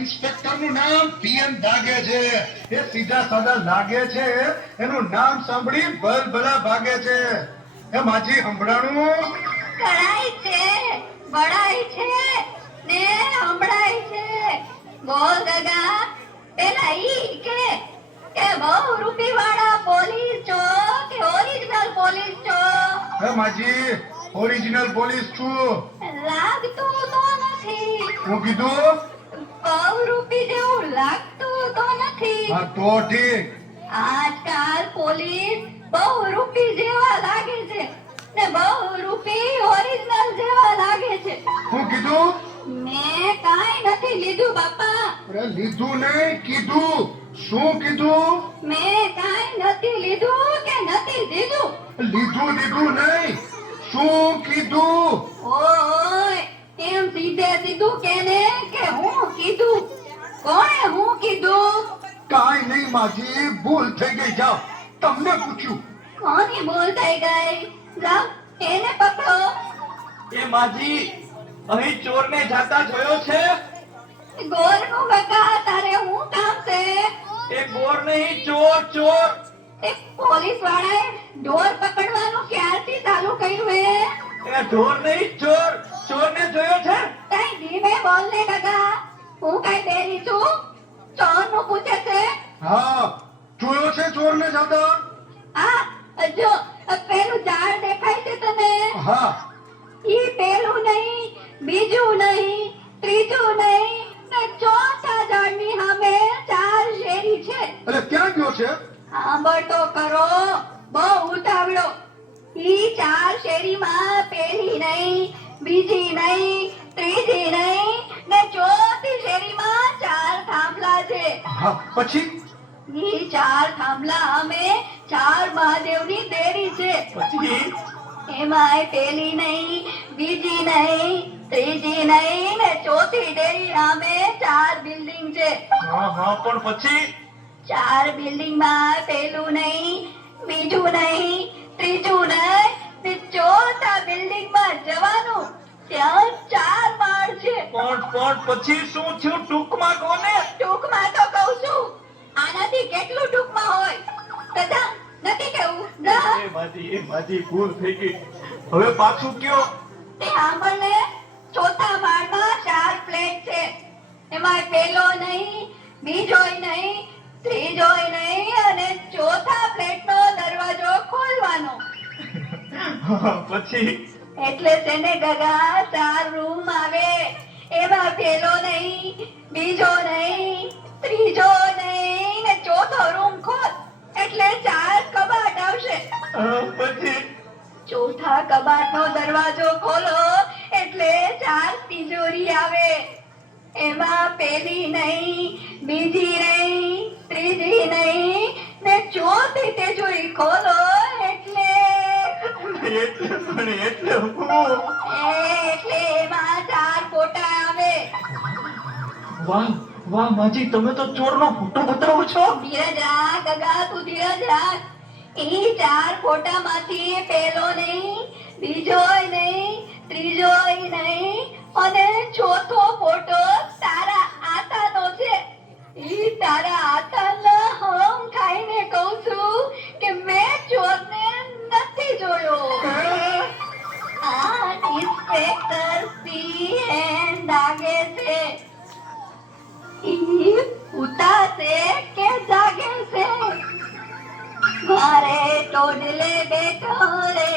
Inspector નું નામ PM દાગે છે. એ સીધા સાદા લાગે છે, એનું નામ સાંભળી ભલભલા ભાગે છે. એ માજી સંભળાણું કરાય છે, બળાય છે ને સંભળાય છે. બોલ ગગા, પેલા ઈ કે બહુ રૂપી વાળા પોલીસ છો કે ઓરિજિનલ પોલીસ છો? એ માજી ઓરિજિનલ પોલીસ છું. લાગતું તો નથી. હું કીધું બહુ રૂપી જેવું લાગતું તો નથી. હા તો ઠીક. આજકાલ પોલીસ બહુ રૂપી જેવા લાગે છે ને બહુ રૂપી ઓરિજિનલ જેવા લાગે છે. હું કીધું મેં કાંઈ નથી લીધું બાપા. અરે લીધું નહીં, કીધું. શું કીધું? મેં કાંઈ નથી લીધું કે નથી દીધું. લીધું દીધું નહીં, શું કીધું? ઓય, એમ સીધે સીધું કેને કે હું કીધું? કોણે હું કીધું? કાંઈ નહીં માજી, ભૂલ થઈ ગઈ. જાઓ, તમને પૂછ્યું. કોની ભૂલ થઈ ગઈ? જાઓ એને પકડો. એ માજી અહીં ચોરને જાતા જોયો છે? ગોરનું કાકા, તારે હું કામ છે? એ ગોર નહીં, ચોર ચોર. એ પોલીસ વાળાએ ઢોર પકડવાનું ક્યારથી ચાલુ કર્યું હે? એ ઢોર નહીં, ચોર. ચોરને જોયો છે? કઈ ધીમે બોલ ને કાકા. હું કઈ બેરી છું? ચોરનું પૂછે છે? હા, જોયો છે ચોરને જાતા? આ જો પેલું ઝાડ દેખાય છે તને? હા. ઈ પેલું નહીં, બીજું નહીં, ત્રીજું નહીં ને ચોથા ઝાડની સામે 4 શેરી છે. અરે ક્યાં ગયો છે? સાંભળ તો કરો, બહુ ઉતાવળો. ઈ 4 શેરીમાં પેલી નહીં, બીજી નહીં, ત્રીજી નહીં ને ચોથી શેરીમાં 4 થાંભલા છે. હા, પછી? ઈ 4 થાંભલા અમે 4 મહાદેવની દેરી છે. પછી એમાંય પેલી નહીં, બીજી નહીં, ત્રીજી નહીં ને ચોથી ડેરી સામે 4 બિલ્ડિંગ છે. હા હા, પણ પછી 4 બિલ્ડિંગમાં પેલું નહીં, બીજું નહીં, ત્રીજું નહીં ને ચોથા બિલ્ડિંગમાં જવાનું. ત્યાં 4 માળ છે. પણ પછી શું થયું? ટૂંકમાં કોને? ટૂંકમાં તો કહું છું, આનાથી કેટલું ટૂંકમાં હોય? કદા નથી કેવું? જા. એ માજી ભૂલ થઈ ગઈ. હવે પાછું કયો? તે સાંભળ ને, ચોથા માળમાં 4 ફ્લેટ છે. એમાં પેલો નહીં, બીજોય નહીં, ત્રીજોય નહીં અને ચોથા ફ્લેટનો દરવાજો ખોલવાનો. પછી એટલે તેને ગગા 4 રૂમ આવે. એમાં પેલો નહીં, બીજો નહીં, ત્રીજો નહીં ને ચોથો રૂમ ખોલ એટલે 4 કબાટ આવશે. પછી ચોથા કબાટનો દરવાજો ખોલો એટલે 4 તિજોરી આવે. એમાં પેલી નહીં, બીજી નહીં, ત્રીજી નહીં ને ચોથી તિજોરી ખોલો એટલે એટલે હું. એટલે એમાં 4 ફોટા આવે. વાહ વાહ માજી, તમે તો ચોરનો ફોટો બતાવો છો. ધીરજ રાખ ગગા, તું ધીરજ રાખ. ઈ 4 ફોટામાંથી પેલો નહીં, બીજોય નહીં, ત્રીજોય નહીં અને ચોથો ફોટો તારા આતાનો છે. ઈ તારા આતાના હમ ખાઈને કહું છું કે મેં ચોરને નથી જોયો. આ ઇન્સ્પેક્ટર પીએન દાગે છે. ઈ ઉતા છે કે જાગે છે? મારે ટોડલે બેઠો રે